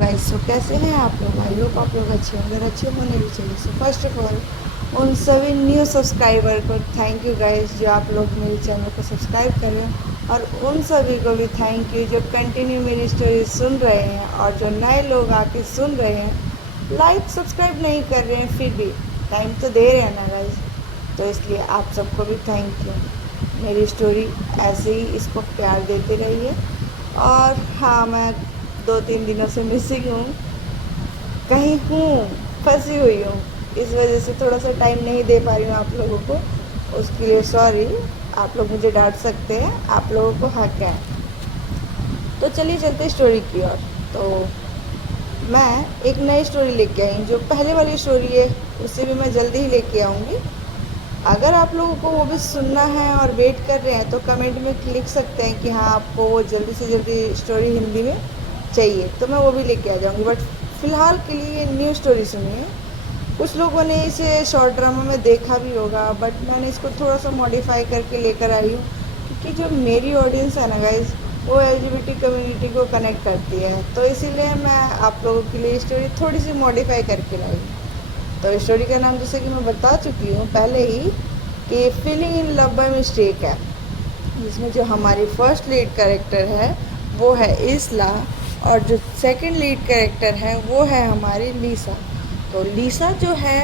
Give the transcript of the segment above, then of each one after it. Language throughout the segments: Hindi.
गाइस सो कैसे हैं आप लोग। आई होप आप लोग अच्छे होंगे और अच्छे होने भी चाहिए। सो फर्स्ट ऑफ ऑल उन सभी न्यू सब्सक्राइबर को थैंक यू गाइस जो आप लोग मेरे चैनल को सब्सक्राइब कर रहे हैं, और उन सभी को भी थैंक यू जो कंटिन्यू मेरी स्टोरी सुन रहे हैं, और जो नए लोग आके सुन रहे हैं, लाइक सब्सक्राइब नहीं कर रहे हैं फिर भी टाइम तो दे रहे हैं ना गाइस। तो इसलिए आप सबको भी थैंक यू। मेरी स्टोरी ऐसे ही इसको प्यार देते रहिए। और हाँ, मैं 2-3 दिनों से मिसिंग हूँ, कहीं हूँ, फंसी हुई हूँ। इस वजह से थोड़ा सा टाइम नहीं दे पा रही हूँ आप लोगों को, उसके लिए सॉरी। आप लोग मुझे डांट सकते हैं, आप लोगों को हक है। तो चलिए चलते स्टोरी की ओर। तो मैं एक नई स्टोरी लेके आई हूँ, जो पहले वाली स्टोरी है उससे भी मैं जल्दी ही लेके आऊँगी। अगर आप लोगों को वो भी सुनना है और वेट कर रहे हैं तो कमेंट में लिख सकते हैं कि हाँ आपको वो जल्दी से जल्दी स्टोरी हिंदी में चाहिए, तो मैं वो भी लेके आ जाऊँगी। बट फ़िलहाल के लिए न्यू स्टोरी सुनिए। कुछ लोगों ने इसे शॉर्ट ड्रामा में देखा भी होगा, बट मैंने इसको थोड़ा सा मॉडिफाई करके लेकर आई हूँ, क्योंकि जो मेरी ऑडियंस है ना गाइज, वो एलजीबीटी कम्युनिटी को कनेक्ट करती है, तो इसीलिए मैं आप लोगों के लिए स्टोरी थोड़ी सी मॉडिफाई करके लाई हूँ। तो स्टोरी का नाम जैसे कि मैं बता चुकी हूँ पहले ही कि feeling in love by mistake है, जिसमें जो हमारी फर्स्ट लीड कैरेक्टर है वो है इसला, और जो सेकंड लीड कैरेक्टर है वो है हमारी लीसा। तो लीसा जो है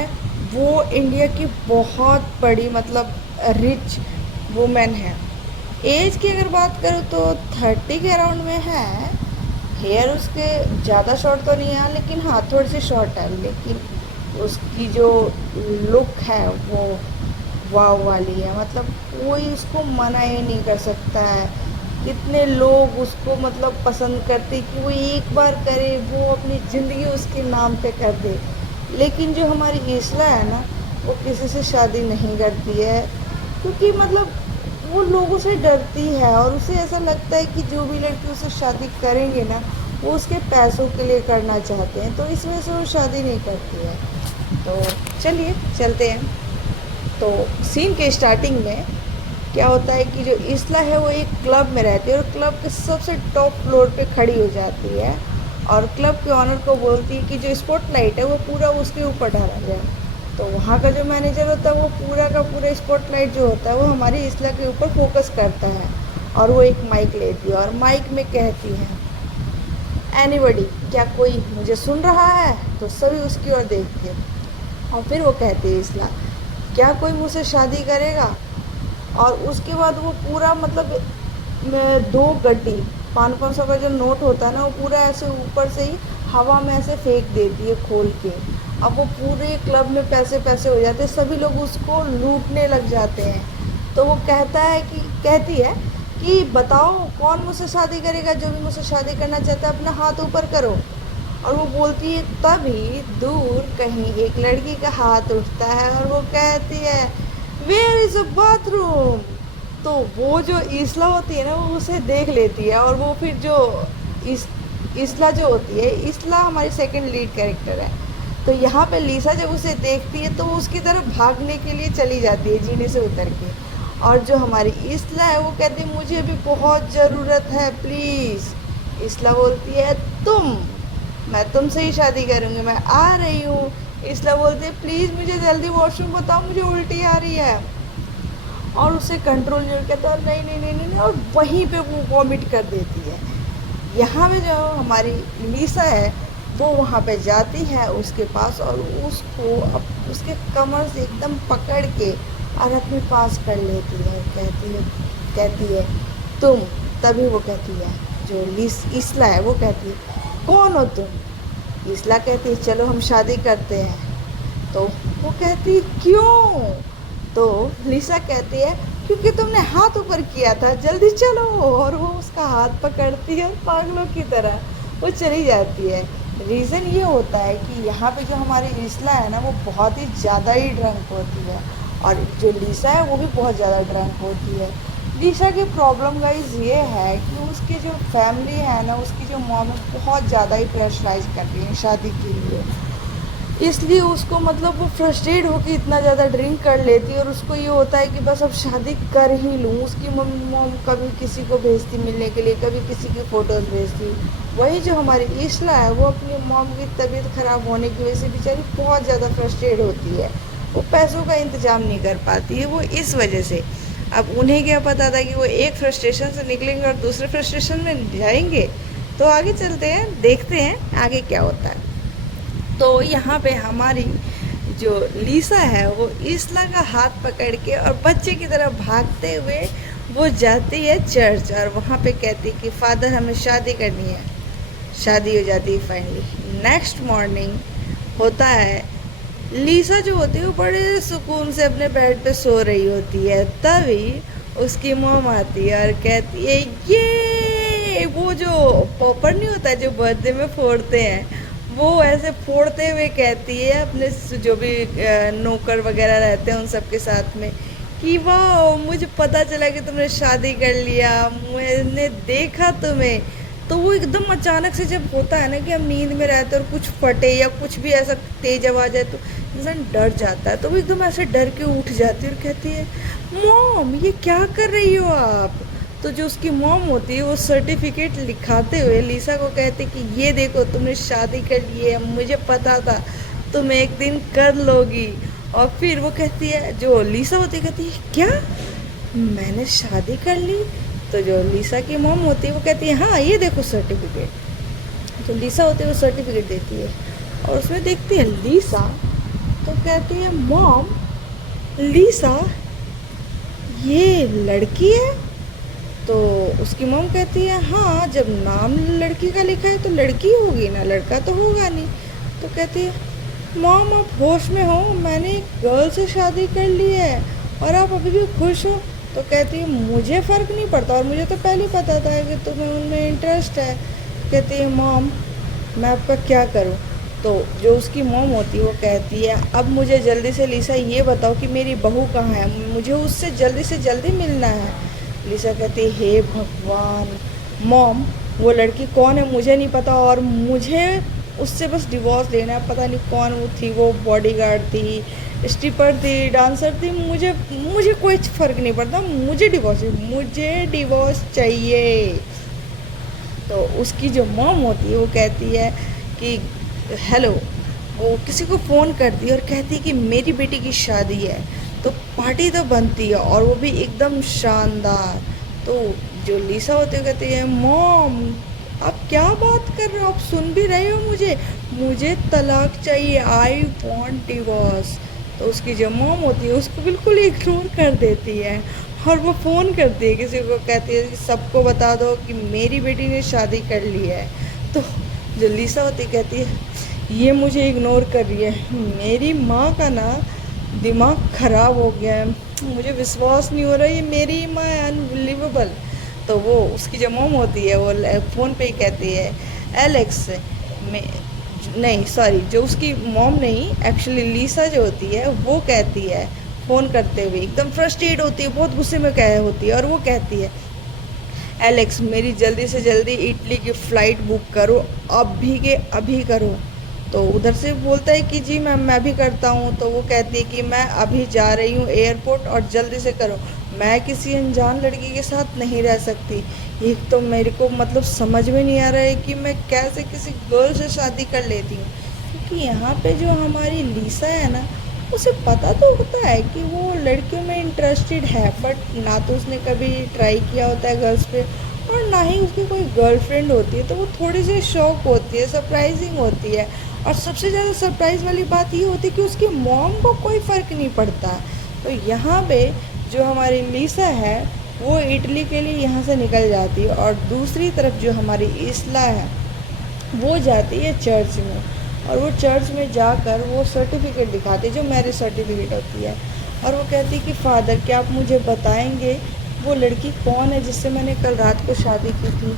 वो इंडिया की बहुत बड़ी मतलब रिच वुमेन है। एज की अगर बात करूँ तो 30 के अराउंड में है। हेयर उसके ज़्यादा शॉर्ट तो नहीं है, लेकिन हाँ थोड़ी सी शॉर्ट है, लेकिन उसकी जो लुक है वो वाव वाली है। मतलब कोई उसको मना ही नहीं कर सकता है। कितने लोग उसको मतलब पसंद करते कि वो एक बार करे, वो अपनी ज़िंदगी उसके नाम पे कर दे। लेकिन जो हमारी ईसला है ना, वो किसी से शादी नहीं करती है, क्योंकि मतलब वो लोगों से डरती है, और उसे ऐसा लगता है कि जो भी लड़की उससे शादी करेंगे ना, वो उसके पैसों के लिए करना चाहते हैं, तो इस वजह से वो शादी नहीं करती है। तो चलिए चलते हैं। तो सीन के स्टार्टिंग में क्या होता है कि जो इसला है वो एक क्लब में रहती है, और क्लब के सबसे टॉप फ्लोर पे खड़ी हो जाती है, और क्लब के ऑनर को बोलती है कि जो स्पॉटलाइट है वो पूरा उसके ऊपर डाला जाए। तो वहाँ का जो मैनेजर होता है वो पूरा का पूरा स्पॉटलाइट जो होता है वो हमारी इसला के ऊपर फोकस करता है, और वो एक माइक लेती है और माइक में कहती है, एनीबडी, क्या कोई मुझे सुन रहा है? तो सभी उसकी ओर देखते हैं, और फिर वो कहती है इसला, क्या कोई मुझसे शादी करेगा? और उसके बाद वो पूरा मतलब 2 गड्डी 500-500 का जो नोट होता है ना, वो पूरा ऐसे ऊपर से ही हवा में ऐसे फेंक देती है खोल के। अब वो पूरे क्लब में पैसे पैसे हो जाते हैं, सभी लोग उसको लूटने लग जाते हैं। तो वो कहती है कि बताओ कौन मुझसे शादी करेगा, जो भी मुझसे शादी करना चाहता है अपना हाथ ऊपर करो। और वो बोलती है, तभी दूर कहीं एक लड़की का हाथ उठता है और वो कहती है, वेयर इज़ अ बाथरूम। तो वो जो ईसला होती है ना, वो उसे देख लेती है, और वो फिर जो इस ईसला जो होती है, ईसला हमारी सेकंड लीड कैरेक्टर है। तो यहाँ पे लीसा जब उसे देखती है तो वो उसकी तरफ भागने के लिए चली जाती है जीने से उतर के, और जो हमारी ईसला है वो कहती है, मुझे भी बहुत ज़रूरत है प्लीज़। ईसला बोलती है, मैं तुमसे ही शादी करूँगी, मैं आ रही हूँ। इसलिए बोलते हैं, प्लीज़ मुझे जल्दी वॉशरूम बताओ, मुझे उल्टी आ रही है। और उसे कंट्रोल नहीं कहता, नहीं नहीं नहीं नहीं, और वहीं पे वो वॉमिट कर देती है। यहाँ पे जो हमारी लीसा है वो वहाँ पे जाती है उसके पास, और उसको उसके कमर से एकदम पकड़ के और अपने पास कर लेती है, कहती है तुम। तभी वो कहती है, जो इसला है वो कहती है, कौन हो तुम? इसला कहती है, चलो हम शादी करते हैं। तो वो कहती है, क्यों? तो लिसा कहती है, क्योंकि तुमने हाथ ऊपर किया था, जल्दी चलो। और वो उसका हाथ पकड़ती है और पागलों की तरह वो चली जाती है। रीज़न ये होता है कि यहाँ पे जो हमारी इसला है ना, वो बहुत ही ज़्यादा ही ड्रंक होती है, और जो लिसा है वो भी बहुत ज़्यादा ड्रंक होती है। लिसा की प्रॉब्लम गाइस ये है कि उसकी जो फैमिली है ना, उसकी जो मॉम है, बहुत ज़्यादा ही प्रेशराइज कर रही है शादी के लिए। इसलिए उसको मतलब वो फ्रस्ट्रेट होकर इतना ज़्यादा ड्रिंक कर लेती है और उसको ये होता है कि बस अब शादी कर ही लूँ। उसकी मॉम कभी किसी को भेजती मिलने के लिए, कभी किसी की फ़ोटोज़ भेजती। वही जो हमारी ईशला है वो अपनी मॉम की तबीयत ख़राब होने की वजह से बेचारी बहुत ज़्यादा फ्रस्ट्रेट होती है। वो पैसों का इंतज़ाम नहीं कर पाती है, वो इस वजह से। अब उन्हें क्या पता था कि वो एक फ्रस्ट्रेशन से निकलेंगे और दूसरे फ्रस्ट्रेशन में जाएंगे। तो आगे चलते हैं, देखते हैं आगे क्या होता है। तो यहाँ पे हमारी जो लीसा है वो ईसला का हाथ पकड़ के और बच्चे की तरह भागते हुए वो जाती है चर्च, और वहाँ पे कहती है कि फादर हमें शादी करनी है। शादी हो जाती है फाइनली। नेक्स्ट मॉर्निंग होता है, लीसा जो होती है वो बड़े सुकून से अपने बेड पे सो रही होती है, तभी उसकी मॉम आती है और कहती है ये वो जो पॉपर नहीं होता जो बर्थडे में फोड़ते हैं, वो ऐसे फोड़ते हुए कहती है अपने जो भी नौकर वगैरह रहते हैं उन सब के साथ में कि वाह मुझे पता चला कि तुमने शादी कर लिया, मैंने देखा तुम्हें। तो वो एकदम अचानक से जब होता है ना कि हम नींद में रहते हैं और कुछ फटे या कुछ भी ऐसा तेज आवाज़ आए तो इंसान डर जाता है। तो वो एकदम ऐसे डर के उठ जाती है और कहती है मॉम ये क्या कर रही हो आप। तो जो उसकी मॉम होती है वो सर्टिफिकेट लिखाते हुए लीसा को कहते कि ये देखो तुमने शादी कर ली है, मुझे पता था तुम एक दिन कर लोगी। और फिर वो कहती है, जो लीसा होती है कहती है क्या मैंने शादी कर ली। तो जो लीसा की मॉम होती है वो कहती है हाँ ये देखो सर्टिफिकेट। तो लीसा होती है वो सर्टिफिकेट देती है और उसमें देखती है लीसा, तो कहती है मॉम लीसा ये लड़की है। तो उसकी मॉम कहती है हाँ जब नाम लड़की का लिखा है तो लड़की होगी ना, लड़का तो होगा नहीं। तो कहती है मॉम आप होश में हो, मैंने एक गर्ल से शादी कर ली है और आप अभी भी खुश हो। तो कहती है मुझे फ़र्क नहीं पड़ता और मुझे तो पहले ही पता था कि तुम्हें उनमें इंटरेस्ट है। कहती है मॉम मैं आपका क्या करूं। तो जो उसकी मॉम होती है वो कहती है अब मुझे जल्दी से लीसा ये बताओ कि मेरी बहू कहाँ है, मुझे उससे जल्दी मिलना है। लीसा कहती है हे भगवान मॉम वो लड़की कौन है मुझे नहीं पता और मुझे उससे बस डिवोर्स लेना है। पता नहीं कौन वो थी, वो बॉडीगार्ड थी, स्ट्रिपर थी, डांसर थी, मुझे कोई फ़र्क नहीं पड़ता, मुझे डिवोर्स चाहिए। तो उसकी जो मॉम होती है वो कहती है कि हेलो, वो किसी को फ़ोन करती है और कहती है कि मेरी बेटी की शादी है तो पार्टी तो बनती है और वो भी एकदम शानदार। तो जो लीसा होती है कहती है मॉम आप क्या बात कर रहे हो, आप सुन भी रहे हो मुझे तलाक चाहिए, आई वॉन्ट डिवोर्स। तो उसकी जो मॉम होती है उसको बिल्कुल इग्नोर कर देती है और वो फ़ोन करती है किसी को, कहती है सबको बता दो कि मेरी बेटी ने शादी कर ली है। तो जो लीसा होती है कहती है ये मुझे इग्नोर कर रही है, मेरी माँ का ना दिमाग ख़राब हो गया है, मुझे विश्वास नहीं हो रहा ये मेरी माँ है, अनबिलीवेबल। तो वो उसकी जो मॉम होती है वो फ़ोन पे ही कहती है एलेक्स में नहीं सॉरी जो उसकी मॉम नहीं एक्चुअली लीसा जो होती है वो कहती है फ़ोन करते हुए, एकदम फ्रस्ट्रेट होती है, बहुत गुस्से में कह होती है और वो कहती है एलेक्स मेरी जल्दी से जल्दी इटली की फ़्लाइट बुक करो, अभी के अभी करो। तो उधर से बोलता है कि जी मैम मैं भी करता हूँ। तो वो कहती है कि मैं अभी जा रही हूँ एयरपोर्ट और जल्दी से करो, मैं किसी अनजान लड़की के साथ नहीं रह सकती। एक तो मेरे को मतलब समझ में नहीं आ रहा है कि मैं कैसे किसी गर्ल से शादी कर लेती हूँ, क्योंकि यहाँ पे जो हमारी लीसा है ना उसे पता तो होता है कि वो लड़कियों में इंटरेस्टेड है, बट ना तो उसने कभी ट्राई किया होता है गर्ल्स पे और ना ही उसकी कोई गर्लफ्रेंड होती है। तो वो थोड़ी सी शॉक होती है, सरप्राइजिंग होती है। और सबसे ज़्यादा सरप्राइज़ वाली बात ये होती है कि उसकी मॉम को कोई फ़र्क नहीं पड़ता। तो यहाँ पे जो हमारी लीसा है वो इटली के लिए यहाँ से निकल जाती है और दूसरी तरफ जो हमारी ईसला है वो जाती है चर्च में, और वो चर्च में जाकर वो सर्टिफिकेट दिखाती है जो मैरिज सर्टिफिकेट होती है, और वो कहती है कि फ़ादर क्या आप मुझे बताएंगे वो लड़की कौन है जिससे मैंने कल रात को शादी की थी।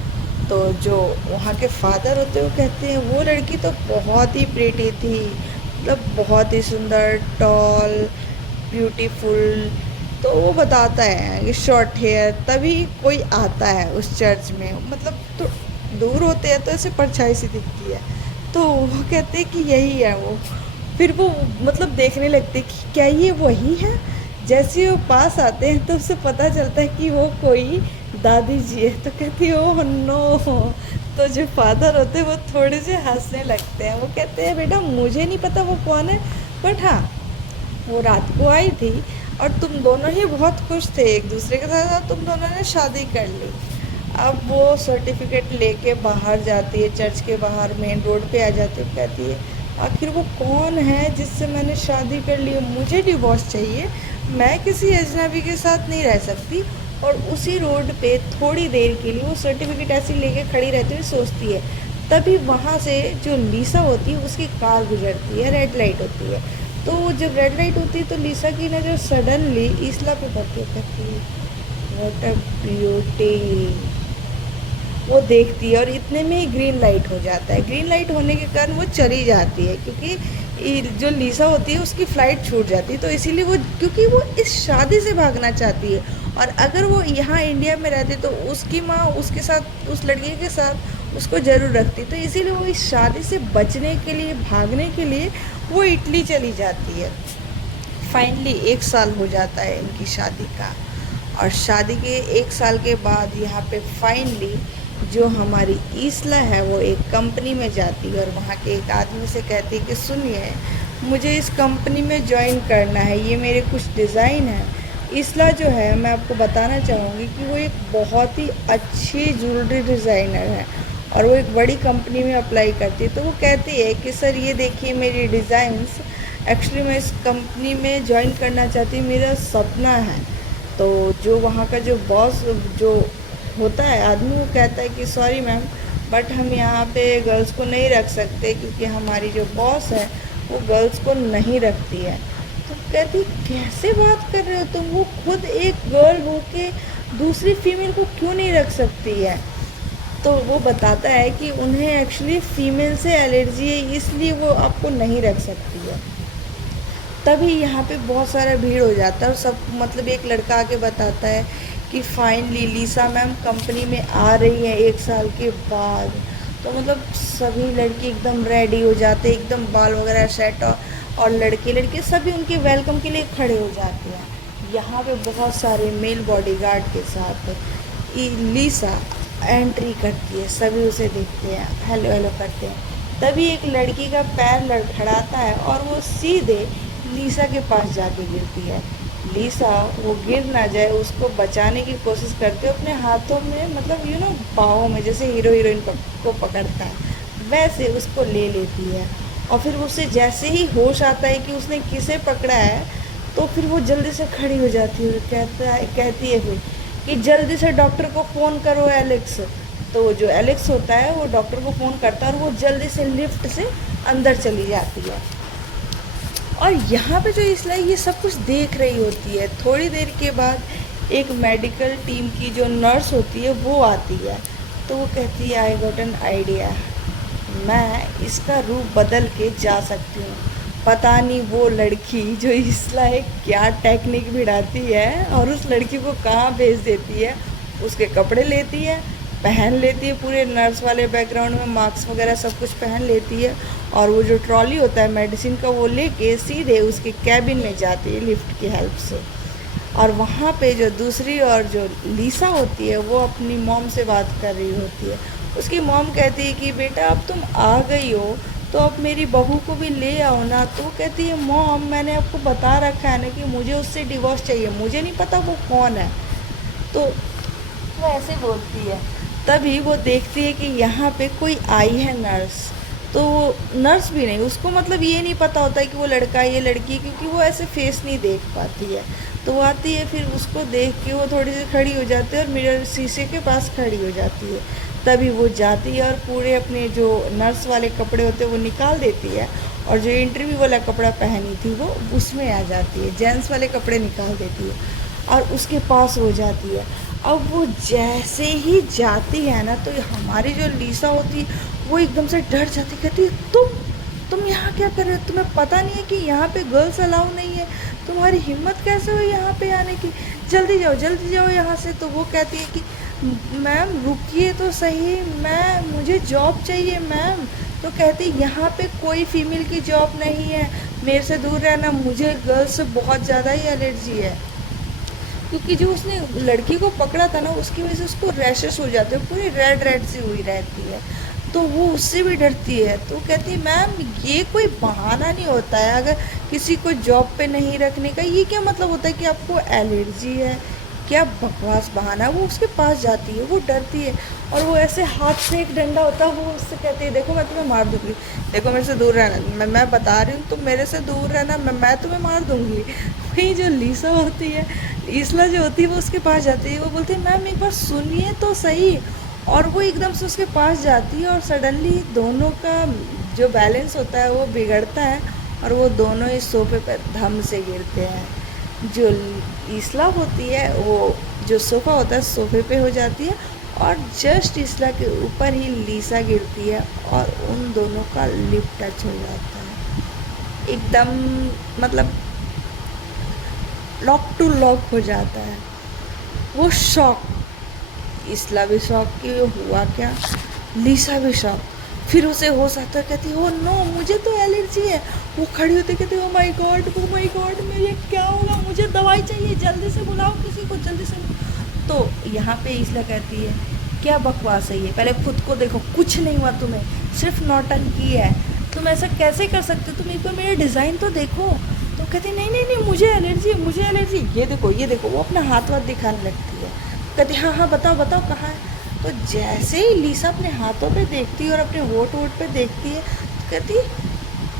तो जो वहाँ के फादर होते हैं वो कहते हैं वो लड़की तो बहुत ही प्रीटी थी, मतलब बहुत ही सुंदर, टॉल, ब्यूटीफुल। तो वो बताता है कि शॉर्ट हेयर, तभी कोई आता है उस चर्च में, मतलब तो दूर होते हैं तो ऐसे परछाई सी दिखती है। तो वो कहते हैं कि यही है वो फिर वो मतलब देखने लगते कि क्या ये वही है। जैसे ही वो पास आते हैं तो उसे पता चलता है कि वो कोई दादी जी है, तो कहती है ओह नो। तो जो फादर होते हैं वो थोड़े से हंसने लगते हैं, वो कहते हैं बेटा मुझे नहीं पता वो कौन है, बट हाँ वो रात को आई थी और तुम दोनों ही बहुत खुश थे एक दूसरे के साथ और तुम दोनों ने शादी कर ली। अब वो सर्टिफिकेट लेके बाहर जाती है, चर्च के बाहर मेन रोड पे आ जाती है, कहती है आखिर वो कौन है जिससे मैंने शादी कर ली, मुझे डिवोर्स चाहिए, मैं किसी अजनबी के साथ नहीं रह सकती। और उसी रोड पे थोड़ी देर के लिए वो सर्टिफिकेट ऐसी लेके खड़ी रहती हुई सोचती है, तभी वहाँ से जो लीसा होती है उसकी कार गुजरती है, रेड लाइट होती है। तो जब रेड लाइट होती है तो लीसा की नज़र सडनली ईसला पे पड़ती है, कहती है व्हाट अ ब्यूटी। वो देखती है और इतने में ही ग्रीन लाइट हो जाता है। ग्रीन लाइट होने के कारण वो चली जाती है, क्योंकि जो लीसा होती है उसकी फ़्लाइट छूट जाती है, तो इसीलिए वो, क्योंकि वो इस शादी से भागना चाहती है। और अगर वो यहाँ इंडिया में रहती तो उसकी माँ उसके साथ, उस लड़के के साथ उसको ज़रूर रखती, तो इसीलिए वो इस शादी से बचने के लिए, भागने के लिए वो इटली चली जाती है। फाइनली 1 साल हो जाता है इनकी शादी का, और शादी के 1 साल के बाद यहाँ पे फाइनली जो हमारी ईसला है वो एक कंपनी में जाती है और वहाँ के एक आदमी से कहती है कि सुनिए मुझे इस कंपनी में ज्वाइन करना है, ये मेरे कुछ डिज़ाइन है। ईसला जो है मैं आपको बताना चाहूँगी कि वो एक बहुत ही अच्छी ज्वेलरी डिज़ाइनर है और वो एक बड़ी कंपनी में अप्लाई करती है। तो वो कहती है कि सर ये देखिए मेरी डिज़ाइंस, एक्चुअली मैं इस कंपनी में ज्वाइन करना चाहती हूँ, मेरा सपना है। तो जो वहाँ का जो बॉस जो होता है आदमी, वो कहता है कि सॉरी मैम, बट हम यहाँ पे गर्ल्स को नहीं रख सकते क्योंकि हमारी जो बॉस है वो गर्ल्स को नहीं रखती है। तो कहती कैसे बात कर रहे हो तुम, वो खुद एक गर्ल हो के दूसरी फीमेल को क्यों नहीं रख सकती है। तो वो बताता है कि उन्हें एक्चुअली फ़ीमेल से एलर्जी है, इसलिए वो आपको नहीं रख सकती है। तभी यहाँ पे बहुत सारा भीड़ हो जाता है और सब, मतलब एक लड़का आके बताता है कि फाइनली लीसा मैम कंपनी में आ रही है 1 साल के बाद। तो मतलब सभी लड़के एकदम रेडी हो जाते हैं, एकदम बाल वगैरह सेट, और लड़के लड़के सभी उनके वेलकम के लिए खड़े हो जाते हैं। यहाँ पे बहुत सारे मेल बॉडीगार्ड के साथ लीसा एंट्री करती है, सभी उसे देखते हैं, हेलो हेलो करते हैं। तभी एक लड़की का पैर लड़खड़ाता है और वो सीधे लीसा के पास जाके गिरती है। लीसा वो गिर ना जाए उसको बचाने की कोशिश करते हो अपने हाथों में, मतलब बाहों में, जैसे हीरो हीरोइन को पकड़ता है वैसे उसको ले लेती है। और फिर उसे जैसे ही होश आता है कि उसने किसे पकड़ा है, तो फिर वो जल्दी से खड़ी हो जाती है, कहती है फिर कि जल्दी से डॉक्टर को फ़ोन करो एलेक्स। तो जो एलेक्स होता है वो डॉक्टर को फ़ोन करता है और वो जल्दी से लिफ्ट से अंदर चली जाती है। और यहाँ पे जो ईसला ये सब कुछ देख रही होती है। थोड़ी देर के बाद एक मेडिकल टीम की जो नर्स होती है वो आती है, तो वो कहती है आई गॉट एन आइडिया, मैं इसका रूप बदल के जा सकती हूँ। पता नहीं वो लड़की जो ईसला है क्या टेक्निक भिड़ाती है और उस लड़की को कहाँ भेज देती है। उसके कपड़े लेती है, पहन लेती है, पूरे नर्स वाले बैकग्राउंड में मास्क वगैरह सब कुछ पहन लेती है, और वो जो ट्रॉली होता है मेडिसिन का वो लेके सीधे उसके कैबिन में जाती है लिफ्ट की हेल्प से। और वहाँ पे जो दूसरी और जो लीसा होती है वो अपनी मॉम से बात कर रही होती है। उसकी मॉम कहती है कि बेटा अब तुम आ गई हो तो अब मेरी बहू को भी ले आओ ना। तो वो कहती है मॉम मैंने आपको बता रखा है ना कि मुझे उससे डिवोर्स चाहिए, मुझे नहीं पता वो कौन है। तो वो ऐसे बोलती है। तभी वो देखती है कि यहाँ पे कोई आई है नर्स। तो नर्स भी नहीं, उसको मतलब ये नहीं पता होता है कि वो लड़का है ये लड़की है, क्योंकि वो ऐसे फेस नहीं देख पाती है। तो वो आती है, फिर उसको देख के वो थोड़ी सी खड़ी हो जाती है और मिरर शीशे के पास खड़ी हो जाती है। तभी वो जाती है और पूरे अपने जो नर्स वाले कपड़े होते हैं वो निकाल देती है, और जो इंटरव्यू वाला कपड़ा पहनी थी वो उसमें आ जाती है, जेंट्स वाले कपड़े निकाल देती है और उसके पास हो जाती है। अब वो जैसे ही जाती है ना, तो हमारी जो लीसा होती है वो एकदम से डर जाती, कहती है तुम यहाँ क्या कर रहे हो, तुम्हें पता नहीं है कि यहाँ पे गर्ल्स अलाउ नहीं है, तुम्हारी हिम्मत कैसे हुई यहाँ पे आने की, जल्दी जाओ यहाँ से। तो वो कहती है कि मैम रुकिए तो सही, मुझे जॉब चाहिए मैम, तो कहती यहाँ पे कोई फीमेल की जॉब नहीं है, मेरे से दूर रहना, मुझे गर्ल्स से बहुत ज़्यादा ही एलर्जी है। क्योंकि जो उसने लड़की को पकड़ा था ना, उसकी वजह से उसको रैशेस हो जाते हैं, पूरी रेड रेड सी हुई रहती है, तो वो उससे भी डरती है। तो कहती है मैम ये कोई बहाना नहीं होता है, अगर किसी को जॉब पे नहीं रखने का ये क्या मतलब होता है कि आपको एलर्जी है, क्या बकवास बहाना है। वो उसके पास जाती है, वो डरती है, और वो ऐसे हाथ से एक डंडा होता है, वो उससे कहती है देखो मैं तुम्हें मार दूंगी, देखो मेरे से दूर रहना, मैं बता रही हूँ तुम मेरे से दूर रहना, मैं तुम्हें मार दूंगी। वही जो लीसा होती है, ईसला जो होती है, वो उसके पास जाती है, वो बोलती है मैम एक बार सुनिए तो सही। और वो एकदम से उसके पास जाती है, और सडनली दोनों का जो बैलेंस होता है वो बिगड़ता है, और वो दोनों इस सोफे पर धम से गिरते हैं। जो ईसला होती है वो जो सोफ़ा होता है सोफे पे हो जाती है, और जस्ट ईसला के ऊपर ही लीसा गिरती है, और उन दोनों का लिप टच हो जाता है एकदम, मतलब लॉक टू लॉक हो जाता है। वो शॉक, इसला भी शॉक कि हुआ क्या, लीसा भी शॉक। फिर उसे होश आता है, कहती हो नो मुझे तो एलर्जी है। वो खड़ी होती कहती ओ माय गॉड मेरे क्या होगा, मुझे दवाई चाहिए, जल्दी से बुलाओ किसी को, जल्दी से। तो यहाँ पे इसला कहती है क्या बकवास है ये, पहले खुद को देखो, कुछ नहीं हुआ तुम्हें, सिर्फ नौटंकी है, तुम ऐसा कैसे कर सकते हो, तुम एक बार मेरे डिज़ाइन तो देखो। तो कहती नहीं मुझे एलर्जी, ये देखो। वो अपना हाथ वाथ दिखाने लगती है, कहती हाँ बताओ कहाँ है। तो जैसे ही लीसा अपने हाथों पे देखती है और अपने होठ पे देखती है, तो कहती है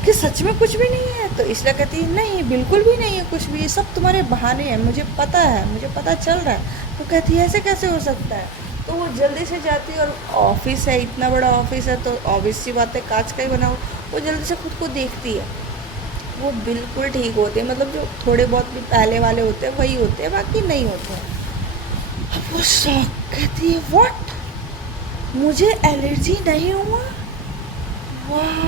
कि सच में कुछ भी नहीं है। तो इसलिए कहती है नहीं बिल्कुल भी नहीं है कुछ भी, ये सब तुम्हारे बहाने हैं, मुझे पता है, मुझे पता चल रहा है। तो कहती है ऐसे कैसे हो सकता है। तो वो जल्दी से जाती है, और ऑफिस है, इतना बड़ा ऑफिस है, तो ऑब्वियस सी बात है कांच का ही बना हो। वो जल्दी से खुद को देखती है, वो बिल्कुल ठीक होते हैं, मतलब जो थोड़े बहुत भी पहले वाले होते हैं वही होते हैं, बाकी नहीं होते हैं। अब वो शॉक, कहती है व्हाट, मुझे एलर्जी नहीं हुआ, वाह,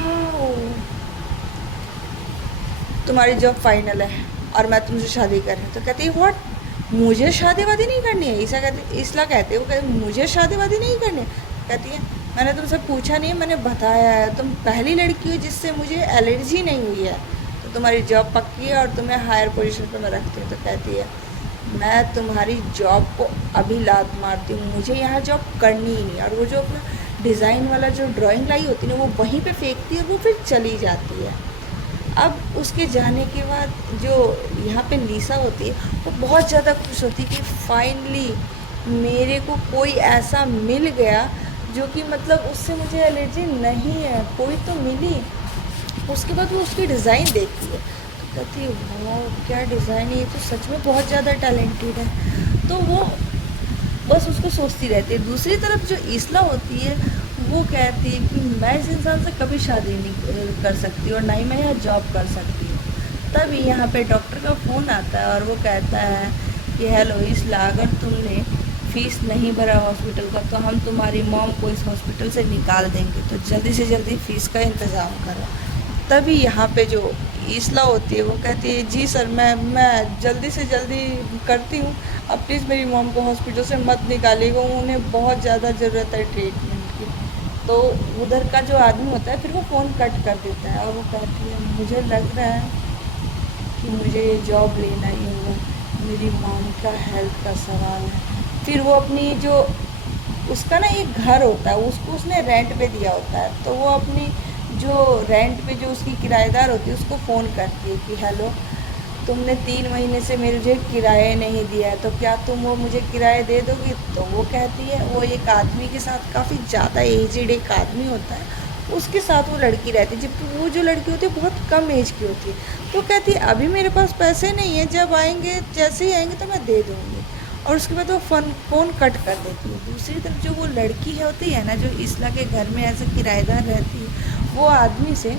तुम्हारी जॉब फाइनल है और मैं तुमसे शादी कर रही हूँ। तो कहती है व्हाट, मुझे शादी वादी नहीं करनी है। ईसा कहती, इसला कहते वो कहते मुझे शादी वादी नहीं करनी है। कहती है मैंने तुमसे पूछा नहीं है, मैंने बताया है, तुम पहली लड़की हो जिससे मुझे एलर्जी नहीं हुई है, तो तुम्हारी जॉब पक्की है और तुम्हें हायर पोजीशन पर मैं रखती हूँ। तो कहती है मैं तुम्हारी जॉब को अभी लात मारती हूँ, मुझे यहाँ जॉब करनी ही नहीं। और वो जो अपना डिज़ाइन वाला जो ड्राइंग लाई होती है ना, वो वहीं पे फेंकती है और वो फिर चली जाती है। अब उसके जाने के बाद जो यहाँ पे लीसा होती है, वो बहुत ज़्यादा खुश होती है कि फाइनली मेरे को कोई ऐसा मिल गया जो कि मतलब उससे मुझे एलर्जी नहीं है, कोई तो मिली। उसके बाद वो उसकी डिज़ाइन देखती है, तो कहती है वाह क्या डिज़ाइन है, ये तो सच में बहुत ज़्यादा टैलेंटेड है। तो वो बस उसको सोचती रहती है। दूसरी तरफ जो ईसला होती है, वो कहती है कि मैं इस इंसान से कभी शादी नहीं कर सकती और ना ही मैं यहाँ जॉब कर सकती हूँ। तब यहाँ पे डॉक्टर का फ़ोन आता है, और वो कहता है कि हेलो ईसला, अगर तुमने फ़ीस नहीं भरा हॉस्पिटल का तो हम तुम्हारी मॉम को इस हॉस्पिटल से निकाल देंगे, तो जल्दी से जल्दी फ़ीस का इंतज़ाम करो। तभी यहाँ पे जो ईसला होती है वो कहती है जी सर, मैं जल्दी से जल्दी करती हूँ, अब प्लीज़ मेरी मॉम को हॉस्पिटल से मत निकालिएगा, उन्हें बहुत ज़्यादा ज़रूरत है ट्रीटमेंट की। तो उधर का जो आदमी होता है फिर वो फ़ोन कट कर देता है, और वो कहती है मुझे लग रहा है कि मुझे ये जॉब लेना ही होगा, मेरी मॉम का हेल्थ का सवाल है। फिर वो अपनी जो उसका ना एक घर होता है, उसको उसने रेंट पे दिया होता है, तो वो अपनी जो रेंट पे जो उसकी किराएदार होती है उसको फ़ोन करती है कि हेलो, तुमने 3 महीने से मुझे किराया नहीं दिया है, तो क्या तुम वो मुझे किराया दे दोगी। तो वो कहती है, वो एक आदमी के साथ, काफ़ी ज़्यादा एजड एक आदमी होता है, उसके साथ वो लड़की रहती है, जबकि वो जो लड़की होती है बहुत कम एज की होती है। तो कहती है अभी मेरे पास पैसे नहीं है, जब आएंगे, जैसे ही आएंगे तो मैं दे दूँगी। और उसके बाद वो फ़ोन कट कर देती है। दूसरी तरफ जो वो लड़की है होती है ना, जो ईसला के घर में एज ए किराएदार रहती है, वो आदमी से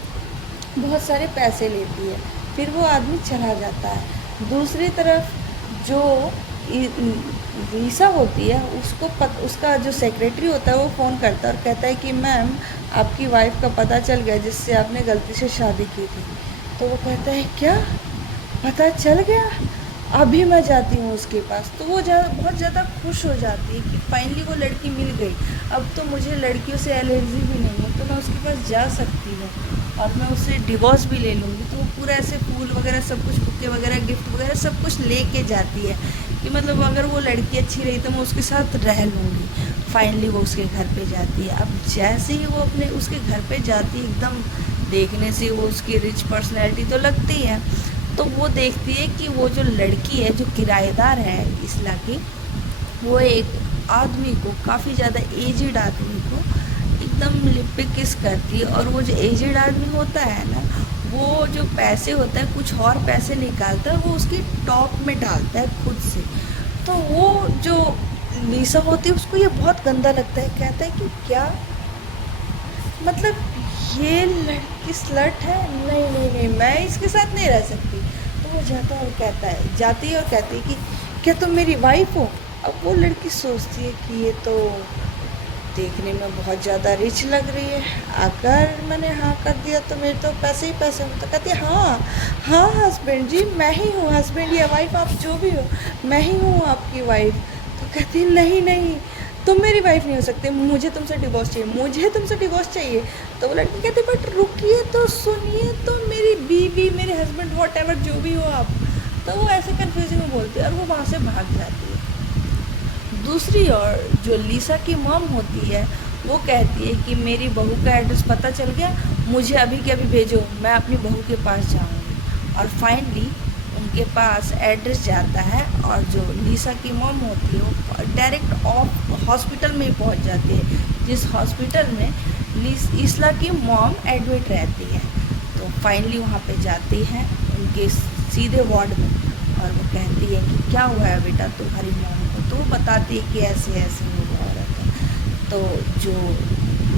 बहुत सारे पैसे लेती है, फिर वो आदमी चला जाता है। दूसरी तरफ जो लीसा होती है, उसका जो सेक्रेटरी होता है वो फ़ोन करता है और कहता है कि मैम आपकी वाइफ का पता चल गया जिससे आपने गलती से शादी की थी। तो वो कहता है क्या, पता चल गया, अभी मैं जाती हूँ उसके पास तो वो बहुत ज़्यादा खुश हो जाती है कि फाइनली वो लड़की मिल गई। अब तो मुझे लड़कियों से एलर्जी भी नहीं है, तो मैं उसके पास जा सकती हूँ और मैं उससे डिवोर्स भी ले लूँगी। तो वो पूरा ऐसे फूल वगैरह सब कुछ, बुके वगैरह, गिफ्ट वगैरह सब कुछ लेके जाती है कि मतलब अगर वो लड़की अच्छी रही तो मैं उसके साथ रह लूँगी। फाइनली वो उसके घर पे जाती है। अब जैसे ही वो अपने उसके घर पे जाती है, एकदम देखने से वो उसकी रिच पर्सनैलिटी तो लगती है, तो वो देखती है कि वो जो लड़की है, जो किराएदार है इसला की, वो एक आदमी को, काफ़ी ज़्यादा एजिड आदमी को एकदम लिप पे किस करती है। और वो जो एजिड आदमी होता है ना, वो जो पैसे होता है कुछ और पैसे निकालता है, वो उसकी टॉप में डालता है खुद से। तो वो जो लीसा होती है उसको ये बहुत गंदा लगता है, कहता है कि क्या मतलब ये लड़की स्लट है, नहीं नहीं नहीं, मैं इसके साथ नहीं रह सकती। तो वो जाता है और कहता है, जाती है और कहती है कि क्या तुम मेरी वाइफ हो। अब वो लड़की सोचती है कि ये तो देखने में बहुत ज़्यादा रिच लग रही है, अगर मैंने हाँ कर दिया तो मेरे तो पैसे ही पैसे हों। तो कहती है हाँ हाँ हस्बैंड जी, मैं ही हूँ हस्बैंड या वाइफ, आप जो भी हो, मैं ही हूँ आपकी वाइफ। तो कहती है नहीं नहीं, तुम मेरी वाइफ नहीं हो सकते, मुझे तुमसे डिवोर्स चाहिए, मुझे तुमसे डिवोर्स चाहिए। तो वो लड़की कहती है बट रुकिए तो सुनिए तो, मेरी बीवी, मेरे हस्बैंड, वॉट एवर जो भी हो आप। तो वो ऐसे कन्फ्यूजन में बोलती है और वो वहाँ से भाग जाती है। दूसरी ओर जो लीसा की मॉम होती है, वो कहती है कि मेरी बहू का एड्रेस पता चल गया, मुझे अभी के अभी भेजो, मैं अपनी बहू के पास जाऊंगी। और फाइनली उनके पास एड्रेस जाता है और जो लीसा की मॉम होती है वो डायरेक्ट हॉस्पिटल में ही पहुंच जाती है, जिस हॉस्पिटल में इसला की मॉम एडमिट रहती है। तो फाइनली वहाँ पे जाती है उनके सीधे वार्ड में और वो कहती है कि क्या हुआ है बेटा तुम्हारी मॉम को। तो वो बताती है कि ऐसे ऐसे हुआ रहता है। तो जो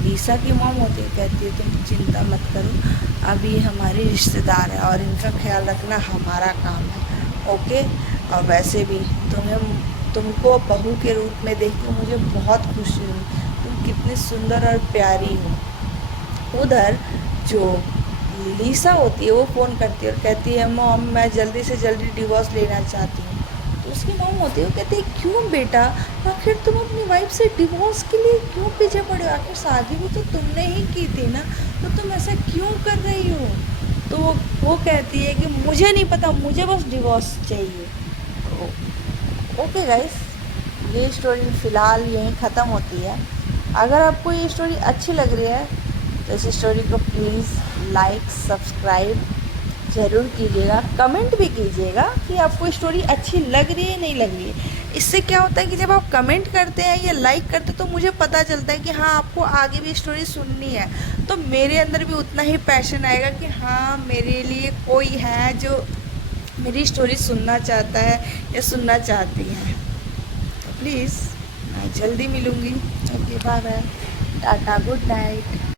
लीसा की मॉम होती है कहती है तुम चिंता मत करो, अब ये हमारे रिश्तेदार है और इनका ख्याल रखना हमारा काम है, ओके। और वैसे भी तुमको बहू के रूप में देख के मुझे बहुत खुशी हुई, तुम कितनी सुंदर और प्यारी हो। उधर जो लीसा होती है वो फ़ोन करती है और कहती है मॉम मैं जल्दी से जल्दी डिवोर्स लेना चाहती हूँ। तो उसकी मॉम होती है वो कहती है क्यों बेटा, आखिर तुम अपनी वाइफ से डिवोर्स के लिए क्यों पीछे पड़े हो, आखिर शादी भी तो तुमने ही की थी ना, तो तुम ऐसा क्यों कर रही हो। तो वो कहती है कि मुझे नहीं पता, मुझे बस डिवोर्स चाहिए। तो ओके गाइस, ये स्टोरी फ़िलहाल यहीं ख़त्म होती है। अगर आपको ये स्टोरी अच्छी लग रही है तो इस स्टोरी को प्लीज़ लाइक सब्सक्राइब ज़रूर कीजिएगा, कमेंट भी कीजिएगा कि आपको स्टोरी अच्छी लग रही है नहीं लग रही है। इससे क्या होता है कि जब आप कमेंट करते हैं या लाइक करते हैं तो मुझे पता चलता है कि हाँ आपको आगे भी स्टोरी सुननी है, तो मेरे अंदर भी उतना ही पैशन आएगा कि हाँ मेरे लिए कोई है जो मेरी स्टोरी सुनना चाहता है या सुनना चाहती है। तो प्लीज़ मैं जल्दी मिलूँगी। Okay bye bye, tata, good night.